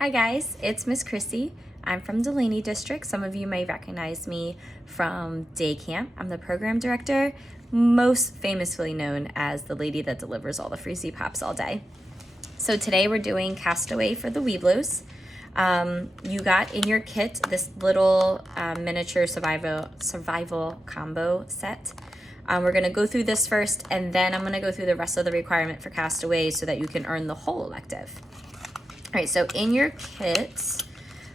Hi guys, it's Miss Chrissy. I'm from Delaney District. Some of you may recognize me from day camp. I'm the program director, most famously known as the lady that delivers all the Freezy Pops all day. So today we're doing Castaway for the Weeblos. You got in your kit this little miniature survival combo set. We're gonna go through this first, and then I'm gonna go through the rest of the requirement for Castaway so that you can earn the whole elective. All right, so in your kit,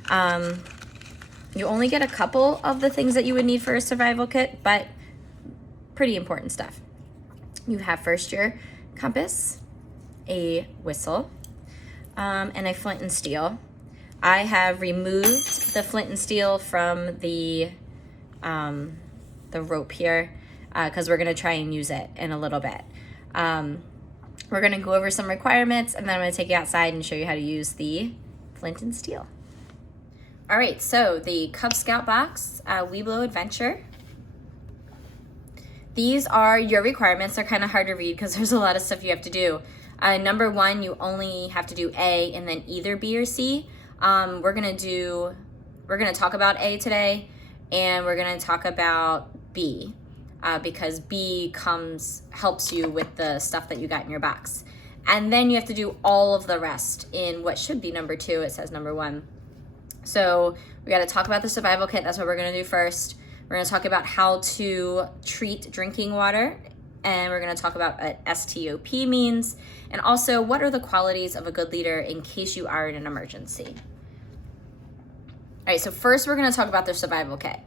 you only get a couple of the things that you would need for a survival kit, but pretty important stuff. You have first your compass, a whistle, and a flint and steel. I have removed the flint and steel from the rope here because we're gonna try and use it in a little bit. We're gonna go over some requirements, and then I'm gonna take you outside and show you how to use the flint and steel. All right, so the Cub Scout box, Weeblo Adventure. These are your requirements. They're kind of hard to read because there's a lot of stuff you have to do. Number one, you only have to do A and then either B or C. We're gonna talk about A today, and we're gonna talk about B. Because B helps you with the stuff that you got in your box. And then you have to do all of the rest in what should be number two. It says number one. So we got to talk about the survival kit. That's what we're going to do first. We're going to talk about how to treat drinking water. And we're going to talk about what STOP means. And also, what are the qualities of a good leader in case you are in an emergency. All right, so first we're going to talk about the survival kit.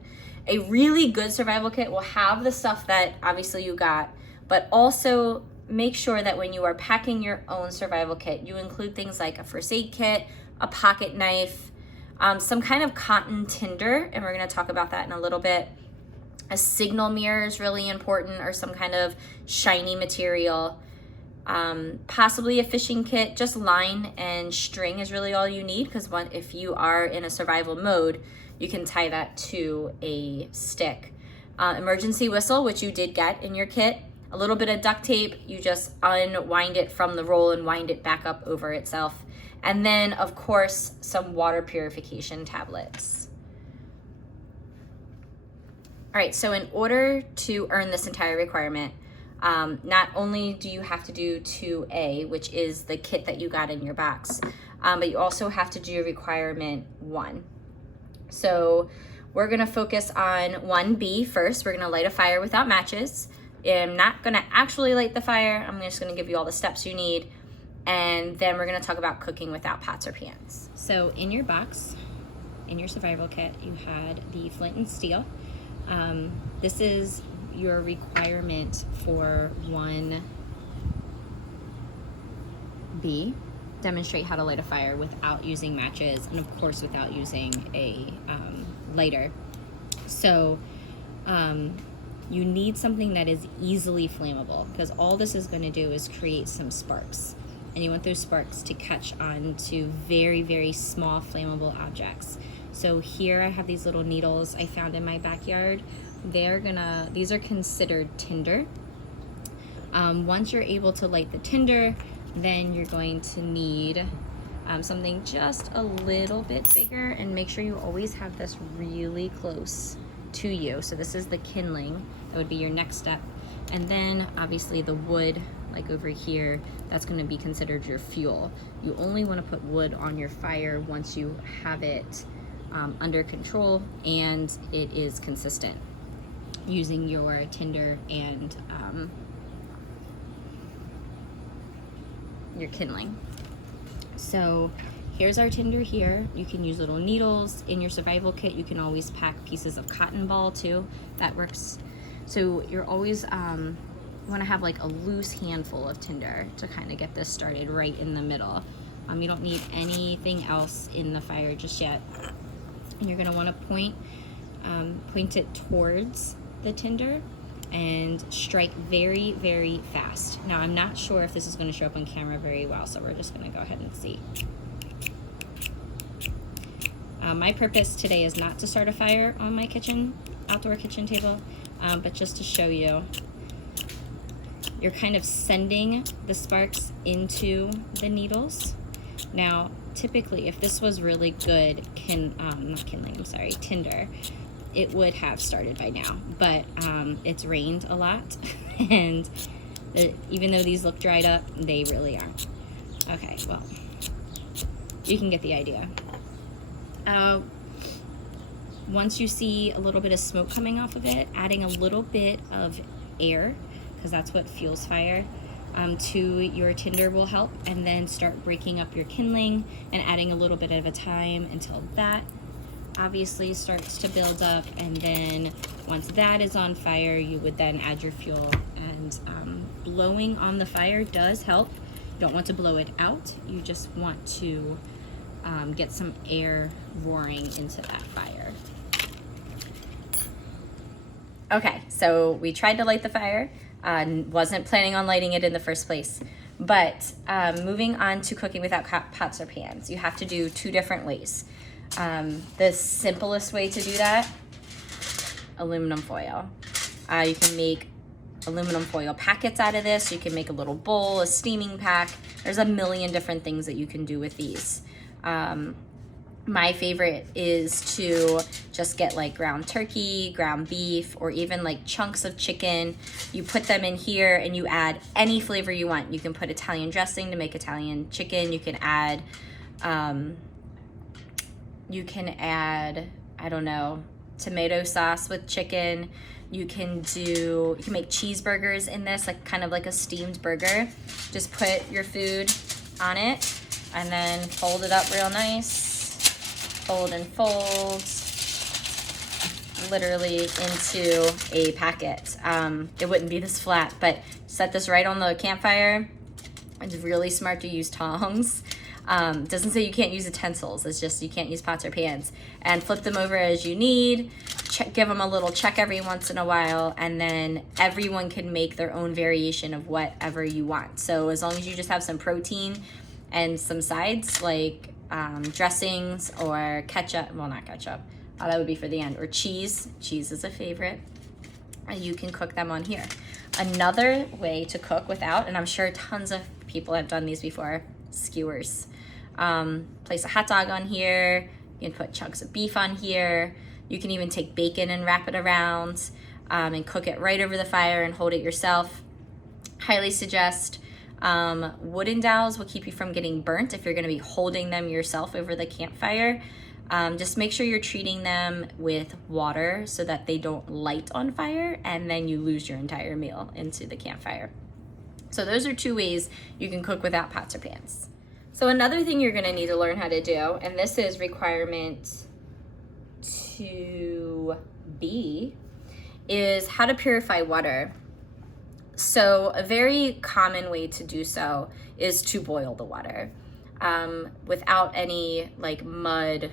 A really good survival kit will have the stuff that obviously you got, but also make sure that when you are packing your own survival kit, you include things like a first aid kit, a pocket knife, some kind of cotton tinder, and we're gonna talk about that in a little bit. A signal mirror is really important, or some kind of shiny material. Possibly a fishing kit. Just line and string is really all you need, because if you are in a survival mode, you can tie that to a stick. Emergency whistle, which you did get in your kit. A little bit of duct tape. You just unwind it from the roll and wind it back up over itself. And then, of course, some water purification tablets. All right, so in order to earn this entire requirement, not only do you have to do 2A, which is the kit that you got in your box, but you also have to do requirement 1. So we're gonna focus on 1B first. We're gonna light a fire without matches. I'm not gonna actually light the fire. I'm just gonna give you all the steps you need. And then we're gonna talk about cooking without pots or pans. So in your box, in your survival kit, you had the flint and steel. This is your requirement for 1B. Demonstrate how to light a fire without using matches, and of course without using a lighter. So you need something that is easily flammable, because all this is going to do is create some sparks, and you want those sparks to catch on to very, very small flammable objects. So here I have these little needles I found in my backyard. These are considered tinder. Once you're able to light the tinder, then you're going to need something just a little bit bigger, and make sure you always have this really close to you. So this is the kindling. That would be your next step. And then obviously the wood, like over here, that's going to be considered your fuel. You only want to put wood on your fire once you have it under control and it is consistent, using your tinder and your kindling. So here's our tinder here. You can use little needles. In your survival kit, you can always pack pieces of cotton ball too. That works. So you're always want to have like a loose handful of tinder to kind of get this started right in the middle. You don't need anything else in the fire just yet. And you're going to want to point it towards the tinder and strike very, very fast. Now, I'm not sure if this is going to show up on camera very well, so we're just going to go ahead and see. My purpose today is not to start a fire on my outdoor kitchen table, but just to show you. You're kind of sending the sparks into the needles. Now, typically, if this was really good, tinder, it would have started by now. But it's rained a lot, and even though these look dried up, they really aren't. Okay, well, you can get the idea. Once you see a little bit of smoke coming off of it, adding a little bit of air, because that's what fuels fire, to your tinder will help, and then start breaking up your kindling and adding a little bit at a time until that obviously starts to build up. And then once that is on fire, you would then add your fuel, and blowing on the fire does help. You don't want to blow it out, you just want to get some air roaring into that fire. Okay, so we tried to light the fire. Wasn't planning on lighting it in the first place. But moving on to cooking without pots or pans, you have to do 2 different ways. The simplest way to do that, aluminum foil. You can make aluminum foil packets out of this. You can make a little bowl, a steaming pack. There's a million different things that you can do with these. My favorite is to just get like ground turkey, ground beef, or even like chunks of chicken. You put them in here and you add any flavor you want. You can put Italian dressing to make Italian chicken. You can add, I don't know, tomato sauce with chicken. You can make cheeseburgers in this, like kind of like a steamed burger. Just put your food on it and then fold it up real nice. Fold and fold, literally into a packet. It wouldn't be this flat, but set this right on the campfire. It's really smart to use tongs. Doesn't say you can't use utensils, it's just you can't use pots or pans. And flip them over as you need. Give them a little check every once in a while, and then everyone can make their own variation of whatever you want. So as long as you just have some protein and some sides, like dressings or ketchup, well, not ketchup, that would be for the end, or cheese is a favorite, you can cook them on here. Another way to cook without, and I'm sure tons of people have done these before, skewers. Place a hot dog on here, you can put chunks of beef on here, you can even take bacon and wrap it around, and cook it right over the fire and hold it yourself. Highly suggest. Wooden dowels will keep you from getting burnt if you're going to be holding them yourself over the campfire. Just make sure you're treating them with water so that they don't light on fire, and then you lose your entire meal into the campfire. So those are 2 ways you can cook without pots or pans. So another thing you're going to need to learn how to do, and this is requirement 2B, is how to purify water. So a very common way to do so is to boil the water without any like mud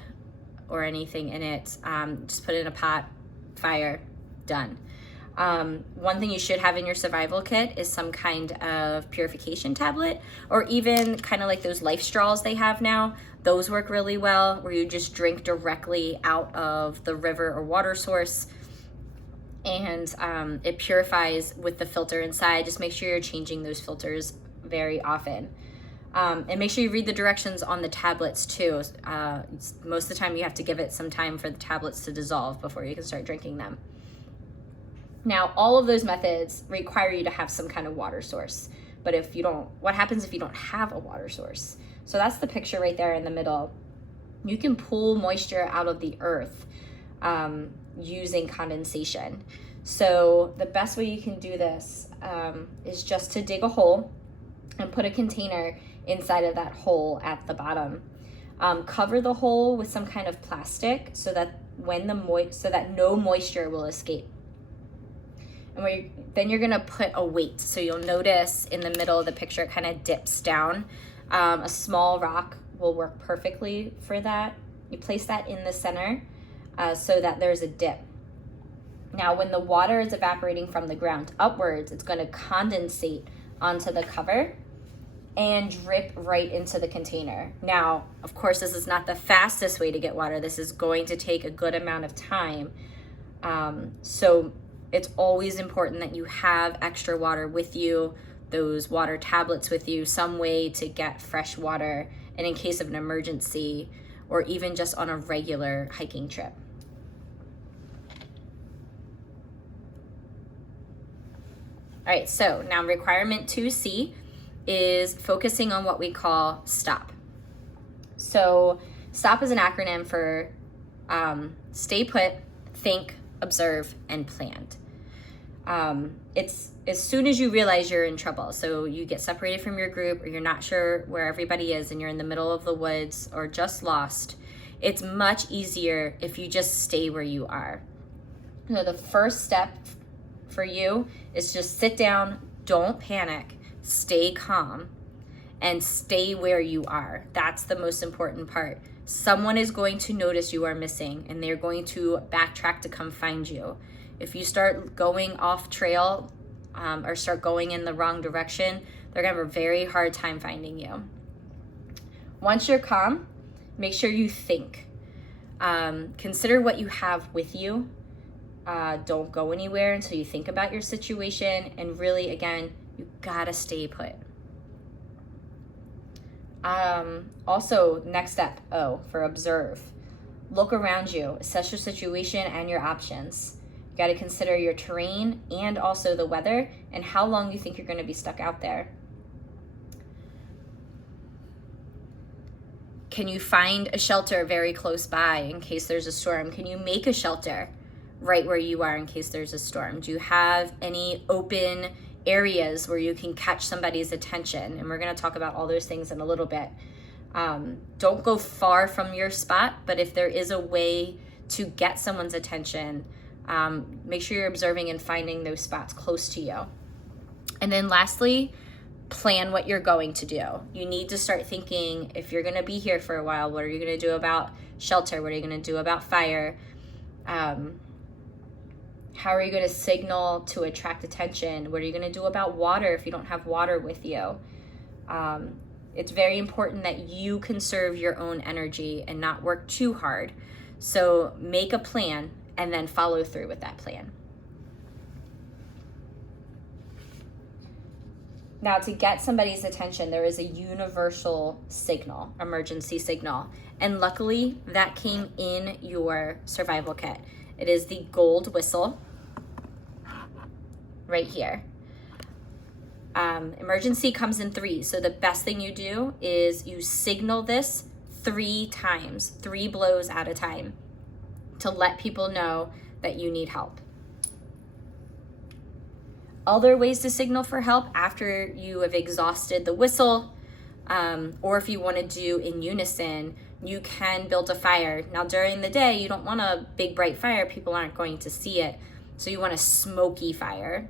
or anything in it. Just put it in a pot, fire, done. One thing you should have in your survival kit is some kind of purification tablet, or even kind of like those life straws they have now. Those work really well, where you just drink directly out of the river or water source. And it purifies with the filter inside. Just make sure you're changing those filters very often. And make sure you read the directions on the tablets too. Most of the time you have to give it some time for the tablets to dissolve before you can start drinking them. Now, all of those methods require you to have some kind of water source. But if you don't, what happens if you don't have a water source? So that's the picture right there in the middle. You can pull moisture out of the earth using condensation. So the best way you can do this is just to dig a hole and put a container inside of that hole at the bottom. Cover the hole with some kind of plastic so that no moisture will escape. And then you're gonna put a weight. So you'll notice in the middle of the picture it kind of dips down. A small rock will work perfectly for that. You place that in the center so that there's a dip. Now, when the water is evaporating from the ground upwards, it's going to condensate onto the cover and drip right into the container. Now, of course, this is not the fastest way to get water. This is going to take a good amount of time. So it's always important that you have extra water with you, those water tablets with you, some way to get fresh water and in case of an emergency, or even just on a regular hiking trip. All right, so now requirement 2C is focusing on what we call STOP. So STOP is an acronym for stay put, think, observe, and planned. It's as soon as you realize you're in trouble. So you get separated from your group, or you're not sure where everybody is and you're in the middle of the woods or just lost, it's much easier if you just stay where you are. You know, the first step for you is just sit down, don't panic, stay calm, and stay where you are. That's the most important part. Someone is going to notice you are missing, and they're going to backtrack to come find you. If you start going off trail or start going in the wrong direction, they're gonna have a very hard time finding you. Once you're calm, make sure you think. Consider what you have with you. Don't go anywhere until you think about your situation, and really, again, you gotta stay put. Also, next step, O, for observe. Look around you, assess your situation and your options. You got to consider your terrain and also the weather and how long you think you're going to be stuck out there. Can you find a shelter very close by in case there's a storm? Can you make a shelter right where you are in case there's a storm? Do you have any open areas where you can catch somebody's attention? And we're going to talk about all those things in a little bit. Don't go far from your spot, but if there is a way to get someone's attention, make sure you're observing and finding those spots close to you. And then lastly, plan what you're going to do. You need to start thinking, if you're going to be here for a while, what are you going to do about shelter? What are you going to do about fire? How are you going to signal to attract attention? What are you going to do about water if you don't have water with you? It's very important that you conserve your own energy and not work too hard. So make a plan and then follow through with that plan. Now, to get somebody's attention, there is a universal signal, emergency signal. And luckily, that came in your survival kit. It is the gold whistle right here. Emergency comes in 3. So the best thing you do is you signal this 3 times, 3 blows at a time, to let people know that you need help. Other ways to signal for help after you have exhausted the whistle, or if you want to do in unison, you can build a fire. Now during the day, you don't want a big bright fire, people aren't going to see it. So you want a smoky fire.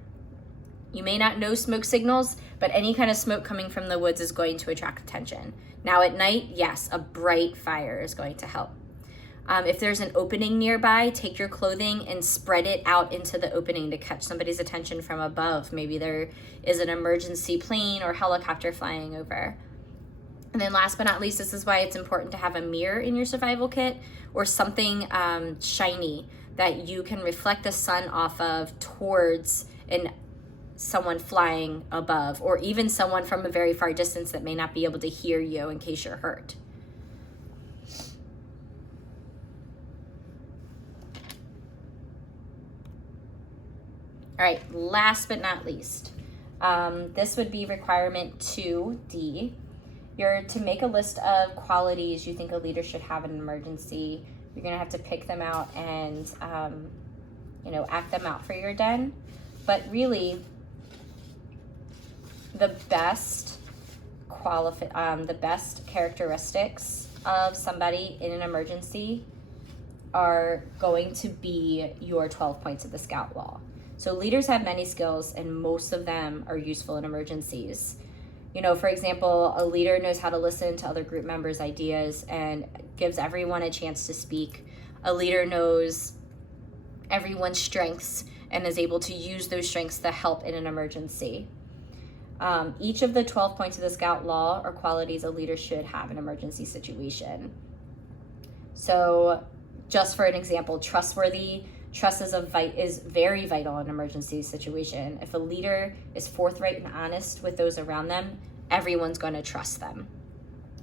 You may not know smoke signals, but any kind of smoke coming from the woods is going to attract attention. Now at night, yes, a bright fire is going to help. If there's an opening nearby, take your clothing and spread it out into the opening to catch somebody's attention from above. Maybe there is an emergency plane or helicopter flying over. And then last but not least, this is why it's important to have a mirror in your survival kit or something shiny that you can reflect the sun off of towards someone flying above, or even someone from a very far distance that may not be able to hear you in case you're hurt. All right, last but not least, this would be requirement 2D. You're to make a list of qualities you think a leader should have in an emergency. You're gonna have to pick them out and act them out for your den. But really, the best characteristics of somebody in an emergency are going to be your 12 points of the Scout Law. So leaders have many skills, and most of them are useful in emergencies. For example, a leader knows how to listen to other group members' ideas and gives everyone a chance to speak. A leader knows everyone's strengths and is able to use those strengths to help in an emergency. Each of the 12 points of the Scout Law are qualities a leader should have in an emergency situation. So just for an example, trustworthy. Trust is very vital in an emergency situation. If a leader is forthright and honest with those around them, everyone's going to trust them.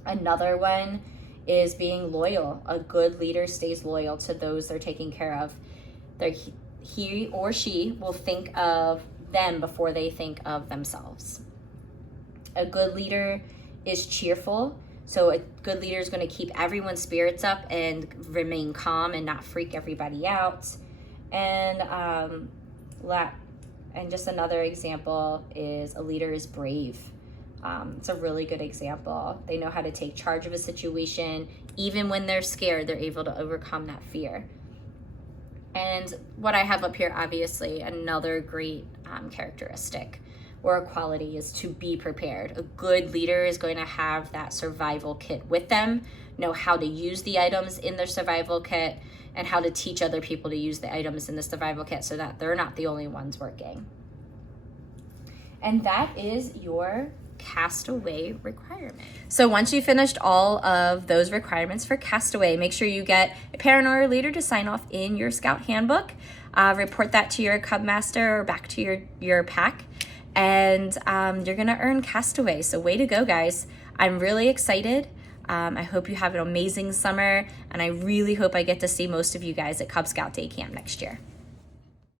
Another one is being loyal. A good leader stays loyal to those they're taking care of. He or she will think of them before they think of themselves. A good leader is cheerful. So a good leader is going to keep everyone's spirits up and remain calm and not freak everybody out. And just another example is a leader is brave. It's a really good example. They know how to take charge of a situation. Even when they're scared, they're able to overcome that fear. And what I have up here, obviously, another great characteristic or a quality is to be prepared. A good leader is going to have that survival kit with them, know how to use the items in their survival kit, and how to teach other people to use the items in the survival kit so that they're not the only ones working. And that is your Castaway requirement. So once you finished all of those requirements for Castaway, make sure you get a parent or a leader to sign off in your Scout handbook. Report that to your Cub Master or back to your pack, and you're gonna earn Castaway. So way to go, guys. I'm really excited. I hope you have an amazing summer, and I really hope I get to see most of you guys at Cub Scout Day Camp next year.